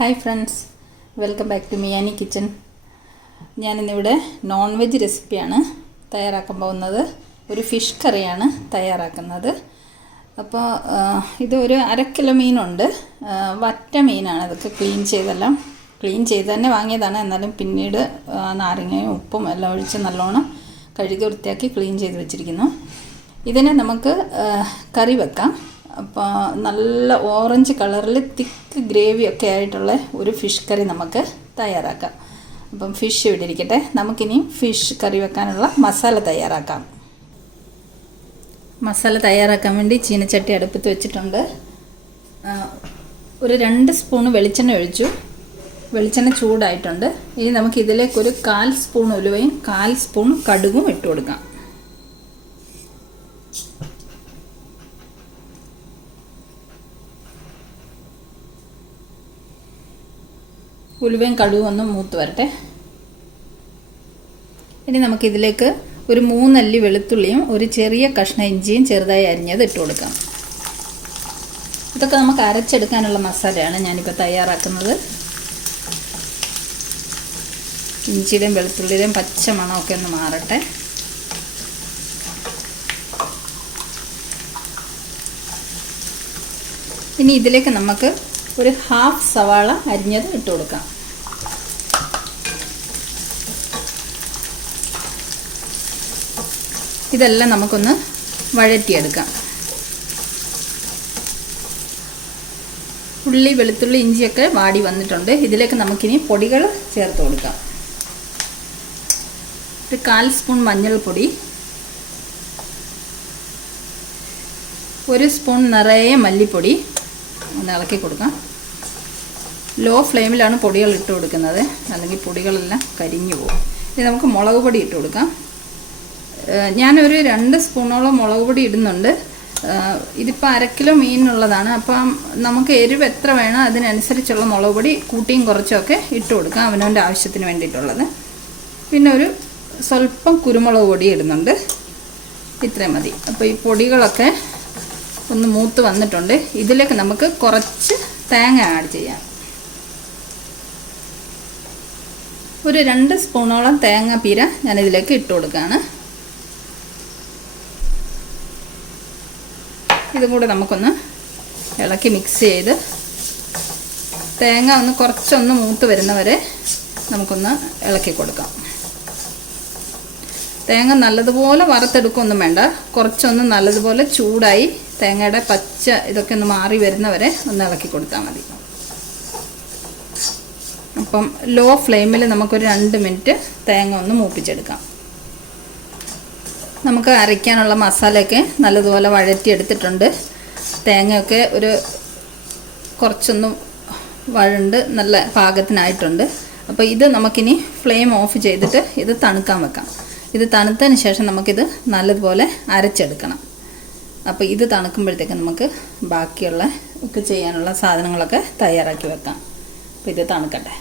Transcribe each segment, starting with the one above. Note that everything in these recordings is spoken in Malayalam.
Hi friends, welcome back to മിയാനി കിച്ചൺ. ഞാനിന്നിവിടെ നോൺ വെജ് റെസിപ്പിയാണ് തയ്യാറാക്കാൻ പോകുന്നത്. ഒരു ഫിഷ് കറിയാണ് തയ്യാറാക്കുന്നത്. അപ്പോൾ ഇത് ഒരു 1/2 കിലോ മീനുണ്ട്. വറ്റ മീനാണ്. അതൊക്കെ ക്ലീൻ ചെയ്ത് തന്നെ വാങ്ങിയതാണ്. എന്നാലും പിന്നീട് നാരങ്ങയും ഉപ്പും എല്ലാം ഒഴിച്ച് നല്ലോണം കഴുകി വൃത്തിയാക്കി ക്ലീൻ ചെയ്ത് വെച്ചിരിക്കുന്നു. ഇതിനെ നമുക്ക് കറി വെക്കാം. അപ്പോൾ നല്ല ഓറഞ്ച് കളറിൽ തിക്ക് ഗ്രേവി ഒക്കെ ആയിട്ടുള്ള ഒരു ഫിഷ് കറി നമുക്ക് തയ്യാറാക്കാം. അപ്പം ഫിഷ് ഇവിടെ ഇരിക്കട്ടെ. നമുക്കിനി ഫിഷ് കറി വെക്കാനുള്ള മസാല തയ്യാറാക്കാം. മസാല തയ്യാറാക്കാൻ വേണ്ടി ചീനച്ചട്ടി അടുപ്പത്ത് വെച്ചിട്ടുണ്ട്. ഒരു 2 സ്പൂൺ വെളിച്ചെണ്ണ ഒഴിച്ചു. വെളിച്ചെണ്ണ ചൂടായിട്ടുണ്ട്. ഇനി നമുക്ക് ഇതിലേക്കൊരു 1/4 സ്പൂൺ ഉലുവയും 1/4 സ്പൂൺ കടുകും ഇട്ട് കൊടുക്കാം. ഉലുവയും കടുകും ഒന്ന് മൂത്ത് വരട്ടെ. ഇനി നമുക്കിതിലേക്ക് ഒരു 3 അല്ലി വെളുത്തുള്ളിയും ഒരു ചെറിയ കഷ്ണം ഇഞ്ചിയും ചെറുതായി അരിഞ്ഞത് ഇട്ട് കൊടുക്കാം. ഇതൊക്കെ നമുക്ക് അരച്ചെടുക്കാനുള്ള മസാലയാണ് ഞാനിപ്പോൾ തയ്യാറാക്കുന്നത്. ഇഞ്ചിയുടെയും വെളുത്തുള്ളിയുടെയും പച്ച മണമൊക്കെ ഒന്ന് മാറട്ടെ. ഇനി ഇതിലേക്ക് നമുക്ക് ഒരു 1/2 സവാള അരിഞ്ഞത് ഇട്ട് കൊടുക്കാം. ഇതെല്ലാം നമുക്കൊന്ന് വഴറ്റിയെടുക്കാം. ഉള്ളി, വെളുത്തുള്ളി, ഇഞ്ചിയൊക്കെ വാടി വന്നിട്ടുണ്ട്. ഇതിലേക്ക് നമുക്കിനി പൊടികൾ ചേർത്ത് കൊടുക്കാം. ഒരു 1/4 സ്പൂൺ മഞ്ഞൾപ്പൊടി, 1 സ്പൂൺ നിറയെ മല്ലിപ്പൊടി. ഒന്ന് ഇളക്കി കൊടുക്കാം. ലോ ഫ്ലെയിമിലാണ് പൊടികൾ ഇട്ട് കൊടുക്കുന്നത്, അല്ലെങ്കിൽ പൊടികളെല്ലാം കരിഞ്ഞു പോകും. ഇനി നമുക്ക് മുളക് പൊടി ഇട്ട് കൊടുക്കാം. ഞാനൊരു 2 സ്പൂണോളം മുളക് പൊടി ഇടുന്നുണ്ട്. ഇതിപ്പോൾ 1/2 കിലോ മീനുള്ളതാണ്. അപ്പം നമുക്ക് എരിവ് എത്ര വേണം അതിനനുസരിച്ചുള്ള മുളക് പൊടി കൂട്ടിയും കുറച്ചൊക്കെ ഇട്ട് കൊടുക്കാം, അവനവൻ്റെ ആവശ്യത്തിന് വേണ്ടിയിട്ടുള്ളത്. പിന്നെ ഒരു സ്വല്പം കുരുമുളക് പൊടി ഇടുന്നുണ്ട്. ഇത്രയും മതി. അപ്പോൾ ഈ പൊടികളൊക്കെ ഒന്ന് മൂത്ത് വന്നിട്ടുണ്ട്. ഇതിലേക്ക് നമുക്ക് കുറച്ച് തേങ്ങ ആഡ് ചെയ്യാം. ഒരു 2 സ്പൂണോളം തേങ്ങാപ്പീര ഞാനിതിലേക്ക് ഇട്ട് കൊടുക്കുകയാണ്. ഇതും കൂടെ നമുക്കൊന്ന് ഇളക്കി മിക്സ് ചെയ്ത് തേങ്ങ കുറച്ചൊന്ന് മൂത്ത് വരുന്നവരെ നമുക്കൊന്ന് ഇളക്കി കൊടുക്കാം. തേങ്ങ നല്ലതുപോലെ വറുത്തെടുക്കൊന്നും വേണ്ട. കുറച്ചൊന്ന് നല്ലതുപോലെ ചൂടായി തേങ്ങയുടെ പച്ച ഇതൊക്കെ ഒന്ന് മാറി വരുന്നവരെ ഒന്ന് ഇളക്കി കൊടുത്താൽ മതി. അപ്പം ലോ ഫ്ലെയിമിൽ നമുക്കൊരു 2 മിനിറ്റ് തേങ്ങ ഒന്ന് മൂപ്പിച്ചെടുക്കാം. നമുക്ക് അരയ്ക്കാനുള്ള മസാലയൊക്കെ നല്ലതുപോലെ വഴറ്റിയെടുത്തിട്ടുണ്ട്. തേങ്ങയൊക്കെ കുറച്ചൊന്ന് വഴണ്ട് നല്ല പാകത്തിനായിട്ടുണ്ട്. അപ്പോൾ ഇത് നമുക്കിനി ഫ്ലെയിം ഓഫ് ചെയ്തിട്ട് ഇത് തണുക്കാൻ വെക്കാം. ഇത് തണുത്തതിന് ശേഷം നമുക്കിത് നല്ലതുപോലെ അരച്ചെടുക്കണം. അപ്പോൾ ഇത് തണുക്കുമ്പോഴത്തേക്ക് നമുക്ക് ബാക്കിയുള്ള ഒക്കെ ചെയ്യാനുള്ള സാധനങ്ങളൊക്കെ തയ്യാറാക്കി വെക്കാം. അപ്പോൾ ഇത് തണുക്കട്ടെ.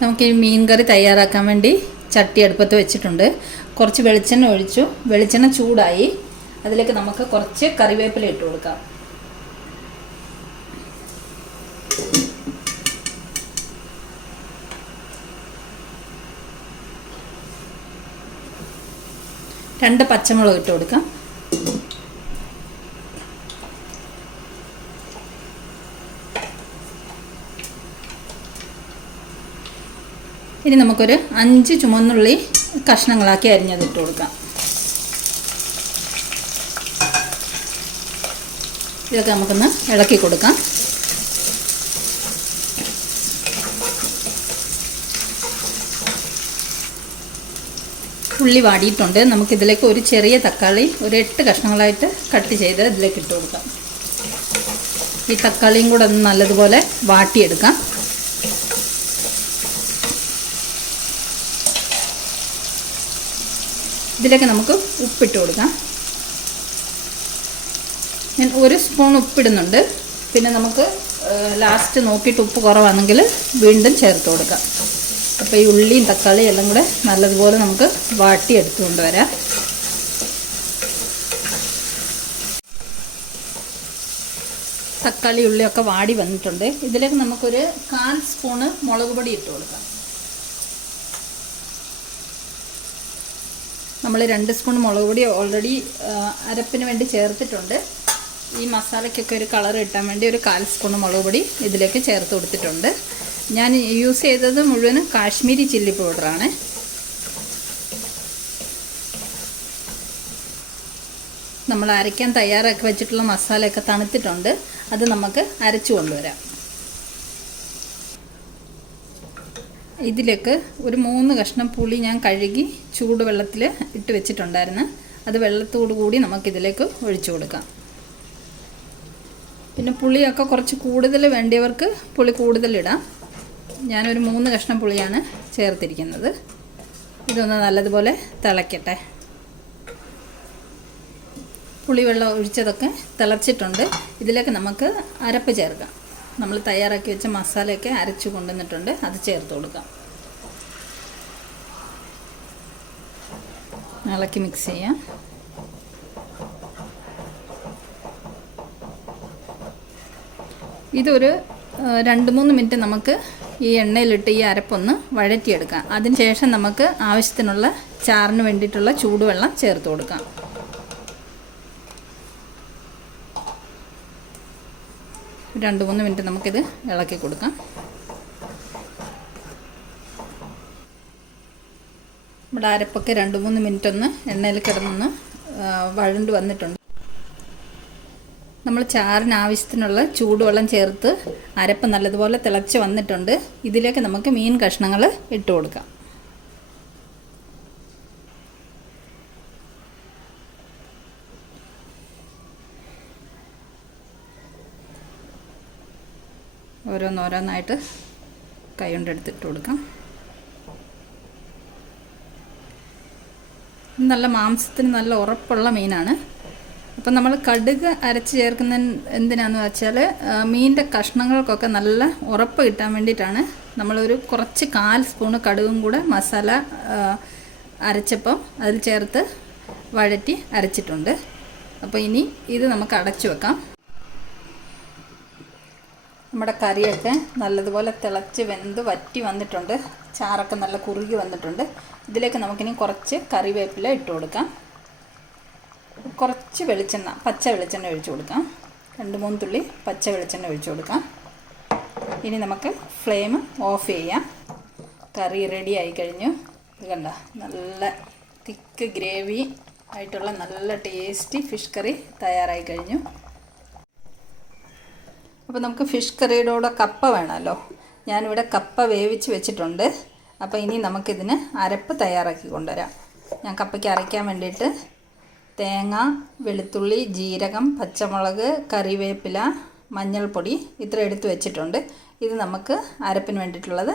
നമുക്ക് ഈ മീൻ കറി തയ്യാറാക്കാൻ വേണ്ടി ചട്ടി അടുപ്പത്ത് വെച്ചിട്ടുണ്ട്. കുറച്ച് വെളിച്ചെണ്ണ ഒഴിച്ചു. വെളിച്ചെണ്ണ ചൂടായി. അതിലേക്ക് നമുക്ക് കുറച്ച് കറിവേപ്പില ഇട്ട് കൊടുക്കാം. രണ്ട് പച്ചമുളക് ഇട്ട് കൊടുക്കാം. ഇനി നമുക്കൊരു 5 ചുമന്നുള്ളി കഷ്ണങ്ങളാക്കി അരിഞ്ഞത് ഇട്ട് കൊടുക്കാം. ഇതൊക്കെ നമുക്കൊന്ന് ഇളക്കി കൊടുക്കാം. ഉള്ളി വാടിയിട്ടുണ്ട്. നമുക്കിതിലേക്ക് ഒരു ചെറിയ തക്കാളി ഒരു 8 കഷ്ണങ്ങളായിട്ട് കട്ട് ചെയ്ത് ഇതിലേക്ക് ഇട്ട് കൊടുക്കാം. ഈ തക്കാളിയും കൂടെ ഒന്ന് നല്ലതുപോലെ വാട്ടിയെടുക്കാം. ഇതിലേക്ക് നമുക്ക് ഉപ്പിട്ട് കൊടുക്കാം. ഞാൻ 1 സ്പൂൺ ഉപ്പിടുന്നുണ്ട്. പിന്നെ നമുക്ക് ലാസ്റ്റ് നോക്കിയിട്ട് ഉപ്പ് കുറവാണെങ്കിൽ വീണ്ടും ചേർത്ത് കൊടുക്കാം. അപ്പോൾ ഈ ഉള്ളിയും തക്കാളിയും എല്ലാം കൂടെ നല്ലതുപോലെ നമുക്ക് വാട്ടിയെടുത്തുകൊണ്ട് വരാം. തക്കാളി ഉള്ളിയൊക്കെ വാടി വന്നിട്ടുണ്ട്. ഇതിലേക്ക് നമുക്കൊരു 1/4 സ്പൂണ് മുളക് പൊടി ഇട്ട് കൊടുക്കാം. നമ്മൾ 2 സ്പൂൺ മുളക് പൊടി ഓൾറെഡി അരപ്പിന് വേണ്ടി ചേർത്തിട്ടുണ്ട്. ഈ മസാലയ്ക്കൊക്കെ ഒരു കളർ കിട്ടാൻ വേണ്ടി ഒരു 1/4 സ്പൂൺ മുളക് പൊടി ഇതിലേക്ക് ചേർത്ത് കൊടുത്തിട്ടുണ്ട്. ഞാൻ യൂസ് ചെയ്തത് മുഴുവനും കാശ്മീരി ചില്ലി പൗഡറാണ്. നമ്മൾ അരയ്ക്കാൻ തയ്യാറാക്കി വെച്ചിട്ടുള്ള മസാലയൊക്കെ തണുത്തിട്ടുണ്ട്. അത് നമുക്ക് അരച്ചു കൊണ്ടുവരാം. ഇതിലേക്ക് ഒരു 3 കഷ്ണം പുളി ഞാൻ കഴുകി ചൂടുവെള്ളത്തിൽ ഇട്ട് വെച്ചിട്ടുണ്ടായിരുന്നു. അത് വെള്ളത്തോടു കൂടി നമുക്കിതിലേക്ക് ഒഴിച്ചു കൊടുക്കാം. പിന്നെ പുളിയൊക്കെ കുറച്ച് കൂടുതൽ വേണ്ടിയവർക്ക് പുളി കൂടുതലിടാം. ഞാനൊരു 3 കഷ്ണം പുളിയാണ് ചേർത്തിരിക്കുന്നത്. ഇതൊന്ന് നല്ലതുപോലെ തിളയ്ക്കട്ടെ. പുളിവെള്ളം ഒഴിച്ചതൊക്കെ തിളച്ചിട്ടുണ്ട്. ഇതിലേക്ക് നമുക്ക് അരപ്പ് ചേർക്കാം. നമ്മൾ തയ്യാറാക്കി വെച്ച മസാലയൊക്കെ അരച്ചു കൊണ്ടുവന്നിട്ടുണ്ട്. അത് ചേർത്ത് കൊടുക്കാം. ഇളക്കി മിക്സ് ചെയ്യാം. ഇതൊരു 2-3 മിനിറ്റ് നമുക്ക് ഈ എണ്ണയിലിട്ട് ഈ അരപ്പൊന്ന് വഴറ്റിയെടുക്കാം. അതിന് ശേഷം നമുക്ക് ആവശ്യത്തിനുള്ള ചാറിന് വേണ്ടിയിട്ടുള്ള ചൂടുവെള്ളം ചേർത്ത് കൊടുക്കാം. ഒരു 2-3 മിനിറ്റ് നമുക്കിത് ഇളക്കി കൊടുക്കാം. നമ്മുടെ അരപ്പൊക്കെ 2-3 മിനിറ്റ് ഒന്ന് എണ്ണയിൽ കിടന്നൊന്ന് വഴണ്ട് വന്നിട്ടുണ്ട്. നമ്മൾ ചാറിന് ആവശ്യത്തിനുള്ള ചൂടുവെള്ളം ചേർത്ത് അരപ്പ് നല്ലതുപോലെ തിളച്ച് വന്നിട്ടുണ്ട്. ഇതിലേക്ക് നമുക്ക് മീൻ കഷ്ണങ്ങൾ ഇട്ട് കൊടുക്കാം. ഓരോന്നോരോന്നായിട്ട് കൈ കൊണ്ടെടുത്തിട്ട് കൊടുക്കാം. നല്ല മാംസത്തിന് നല്ല ഉറപ്പുള്ള മീനാണ്. അപ്പം നമ്മൾ കടുക് അരച്ച് ചേർക്കുന്ന എന്തിനാന്ന് വെച്ചാൽ മീനിൻ്റെ കഷ്ണങ്ങൾക്കൊക്കെ നല്ല ഉറപ്പ് കിട്ടാൻ വേണ്ടിയിട്ടാണ്. നമ്മളൊരു കുറച്ച് 1/4 സ്പൂണ് കടുകും കൂടെ മസാല അരച്ചപ്പം അതിൽ ചേർത്ത് വഴറ്റി അരച്ചിട്ടുണ്ട്. അപ്പോൾ ഇനി ഇത് നമുക്ക് അടച്ചു വെക്കാം. നമ്മുടെ കറിയൊക്കെ നല്ലതുപോലെ തിളച്ച് വെന്ത് വറ്റി വന്നിട്ടുണ്ട്. ചാറൊക്കെ നല്ല കുറുകി വന്നിട്ടുണ്ട്. ഇതിലേക്ക് നമുക്കിനി കുറച്ച് കറിവേപ്പില ഇട്ട് കൊടുക്കാം. കുറച്ച് വെളിച്ചെണ്ണ, പച്ച വെളിച്ചെണ്ണ ഒഴിച്ചു കൊടുക്കാം. 2-3 തുള്ളി പച്ച വെളിച്ചെണ്ണ ഒഴിച്ചു കൊടുക്കാം. ഇനി നമുക്ക് ഫ്ലെയിം ഓഫ് ചെയ്യാം. കറി റെഡി ആയി കഴിഞ്ഞു. ഇത് കണ്ട നല്ല തിക്ക് ഗ്രേവി ആയിട്ടുള്ള നല്ല ടേസ്റ്റി ഫിഷ് കറി തയ്യാറായി കഴിഞ്ഞു. അപ്പോൾ നമുക്ക് ഫിഷ് കറിയുടെ കൂടെ കപ്പ വേണമല്ലോ. ഞാനിവിടെ കപ്പ വേവിച്ച് വെച്ചിട്ടുണ്ട്. അപ്പോൾ ഇനി നമുക്കിതിന് അരപ്പ് തയ്യാറാക്കി കൊണ്ടുവരാം. ഞാൻ കപ്പയ്ക്ക് അരയ്ക്കാൻ വേണ്ടിയിട്ട് തേങ്ങ, വെളുത്തുള്ളി, ജീരകം, പച്ചമുളക്, കറിവേപ്പില, മഞ്ഞൾപ്പൊടി ഇത്ര എടുത്ത് വെച്ചിട്ടുണ്ട്. ഇത് നമുക്ക് അരപ്പിന് വേണ്ടിയിട്ടുള്ളത്